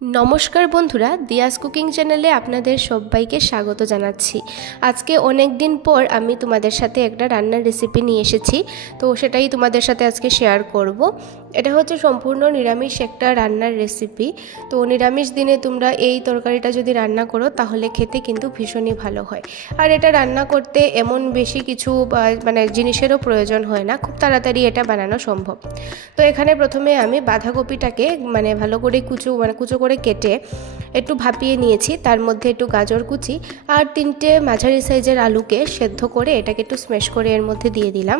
नमस्कार बंधुरा दियास कुकिंग चैनेले आपनादेर सबाइके स्वागत जानाच्छि। आजके अनेक दिन पर आमी तुम्हादेर साथे एकटा रान्नार रेसिपि निये एसेछि, तो सेटाई तुम्हादेर साथे आजके शेयर करब। এটা হচ্ছে সম্পূর্ণ নিরামিষ একটা রান্নার রেসিপি। তো নিরামিষ দিনে তোমরা এই তরকারিটা যদি রান্না করো তাহলে খেতে কিন্তু ভীষণই ভালো হয়। আর এটা রান্না করতে এমন বেশি কিছু মানে জিনিসেরও প্রয়োজন হয় না, খুব তাড়াতাড়ি এটা বানানো সম্ভব। তো এখানে প্রথমে আমি বাঁধাকপিটাকে মানে ভালো করে কুচো করে কেটে একটু ভাপিয়ে নিয়েছি। তার মধ্যে একটু গাজর কুচি আর 3টে মাঝারি সাইজের আলুকে সেদ্ধ করে এটাকে একটু স্ম্যাশ করে এর মধ্যে দিয়ে দিলাম।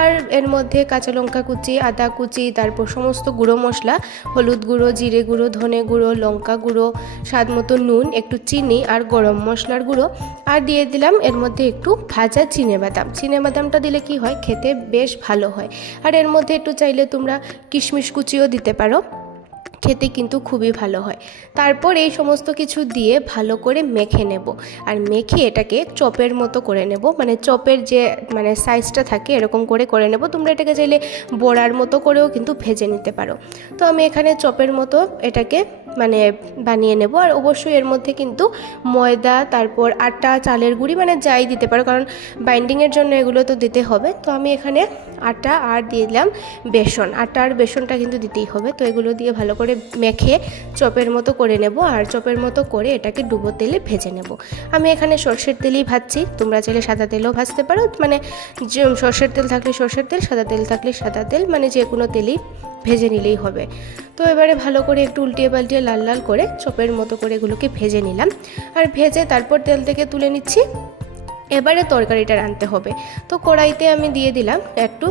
আর এর মধ্যে কাঁচা লঙ্কা কুচি, আদা কুচি, তারপর সমস্ত গুঁড়ো মশলা, হলুদ গুঁড়ো, জিরে গুঁড়ো, ধনে গুঁড়ো, লঙ্কা গুঁড়ো, স্বাদ মতো নুন, একটু চিনি আর গরম মশলার গুঁড়ো, আর দিয়ে দিলাম এর মধ্যে একটু ভাজা চিনেবাদামটা দিলে কি হয়, খেতে বেশ ভালো হয়। আর এর মধ্যে একটু চাইলে তোমরা কিশমিশ কুচিও দিতে পারো, খেতে কিন্তু খুবই ভালো হয়। তারপর এই সমস্ত কিছু দিয়ে ভালো করে মেখে নেব। আর মেখে এটাকে চপের মতো করে নেব, মানে চপের যে মানে সাইজটা থাকে এরকম করে নেব। তোমরা এটাকে চাইলে বড়ার মতো করেও কিন্তু ভেজে নিতে পারো। তো আমি এখানে চপের মতো এটাকে মানে বানিয়ে নেব। আর অবশ্যই এর মধ্যে কিন্তু ময়দা, তারপর আটা, চালের গুঁড়ি মানে যাই দিতে পারো, কারণ বাইন্ডিংয়ের জন্য এগুলো তো দিতে হবে। তো আমি এখানে আটা আর দিয়ে দিলাম বেসন, আটা আর বেসনটা কিন্তু দিতেই হবে। তো এগুলো দিয়ে ভালো করে মেখে চপের মতো করে নেব। আর চপের মতো করে এটাকে ডুবো তেলে ভেজে নেব। আমি এখানে সর্ষের তেলেই ভাজছি, তোমরা চাইলে সাদা তেলেও ভাজতে পারো, মানে যে সর্ষের তেল থাকলে সর্ষের তেল, সাদা তেল থাকলে সাদা তেল, মানে যে কোনো তেলেই ভেজে নিলেই হবে। তো এবারে ভালো করে একটু উল্টিয়ে পাল্টিয়ে লাল লাল করে চপের মতো করে এগুলোকে ভেজে নিলাম। আর ভেজে তারপর তেল থেকে তুলে নিচ্ছি। এবারে তরকারিটা রাঁধতে হবে। তো কড়াইতে আমি দিয়ে দিলাম একটু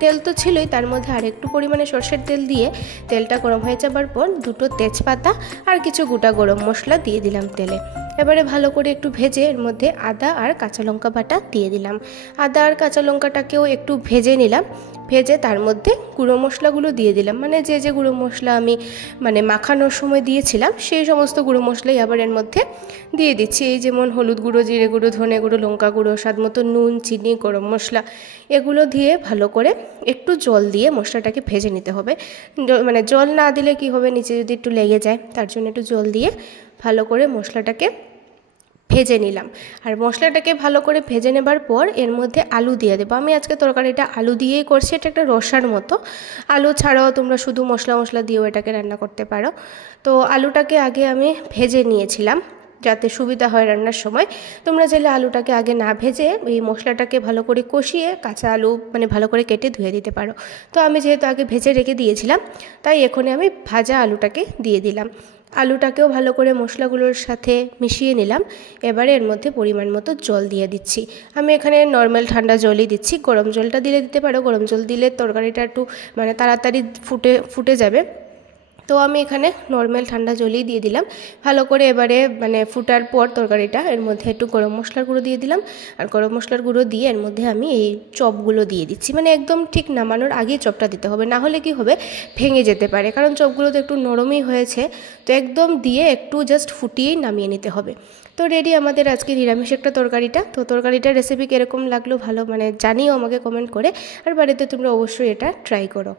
তেল তো ছিলই, তার মধ্যে আর একটু পরিমাণে সর্ষের তেল দিয়ে তেলটা গরম হয়ে যাবার পর 2টো তেজপাতা আর কিছু গোটা গরম মশলা দিয়ে দিলাম তেলে। এবারে ভালো করে একটু ভেজে এর মধ্যে আদা আর কাঁচা লঙ্কা বাটা দিয়ে দিলাম। আদা আর কাঁচা লঙ্কাটাকেও একটু ভেজে নিলাম। ভেজে তার মধ্যে গুঁড়ো মশলাগুলো দিয়ে দিলাম, মানে যে গুঁড়ো মশলা আমি মানে মাখানোর সময় দিয়েছিলাম সেই সমস্ত গুঁড়ো মশলাই আবার এর মধ্যে দিয়ে দিচ্ছি। এই যেমন হলুদ গুঁড়ো, জিরে গুঁড়ো, ধনে গুঁড়ো, লঙ্কা গুঁড়ো, স্বাদ মতো নুন, চিনি, গরম মশলা, এগুলো দিয়ে ভালো করে একটু জল দিয়ে মশলাটাকে ভেজে নিতে হবে। মানে জল না দিলে কি হবে, নিচে যদি একটু লেগে যায়, তার জন্য একটু জল দিয়ে ভালো করে মশলাটাকে ভেজে নিলাম। আর মশলাটাকে ভালো করে ভেজে নেবার পর এর মধ্যে আলু দিয়ে দেবো। আমি আজকে তরকারিটা আলু দিয়েই করছি, এটা একটা রসার মতো। আলু ছাড়াও তোমরা শুধু মশলা দিয়েও এটাকে রান্না করতে পারো। তো আলুটাকে আগে আমি ভেজে নিয়েছিলাম যাতে সুবিধা হয় রান্নার সময়। তোমরা চাইলে আলুটাকে আগে না ভেজে এই মশলাটাকে ভালো করে কষিয়ে কাঁচা আলু মানে ভালো করে কেটে ধুয়ে দিতে পারো। তো আমি যেহেতু আগে ভেজে রেখে দিয়েছিলাম, তাই এখানে আমি ভাজা আলুটাকে দিয়ে দিলাম। আলুটাকেও ভালো করে মশলাগুলোর সাথে মিশিয়ে নিলাম। এবারে এর মধ্যে পরিমাণ মতো জল দিয়ে দিচ্ছি। আমি এখানে নর্মাল ঠান্ডা জলই দিচ্ছি, গরম জলটা দিতে পারো। গরম জল দিলে তরকারিটা একটু মানে তাড়াতাড়ি ফুটে যাবে। তো আমি এখানে নর্মাল ঠান্ডা জলই দিয়ে দিলাম। ভালো করে এবারে মানে ফুটার পর তরকারিটা এর মধ্যে একটু গরম মশলার গুঁড়ো দিয়ে দিলাম। আর গরম মশলার গুঁড়ো দিয়ে এর মধ্যে আমি এই চপগুলো দিয়ে দিচ্ছি, মানে একদম ঠিক নামানোর আগেই চপটা দিতে হবে, না হলে কি হবে, ভেঙে যেতে পারে, কারণ চপগুলো তো একটু নরমই হয়েছে। তো একদম দিয়ে একটু জাস্ট ফুটিয়েই নামিয়ে নিতে হবে। তো রেডি আমাদের আজকে নিরামিষ একটা তরকারিটা। তো তরকারিটার রেসিপি কীরকম লাগলো ভালো মানে জানিও আমাকে কমেন্ট করে। আর বাড়িতে তোমরা অবশ্যই এটা ট্রাই করো।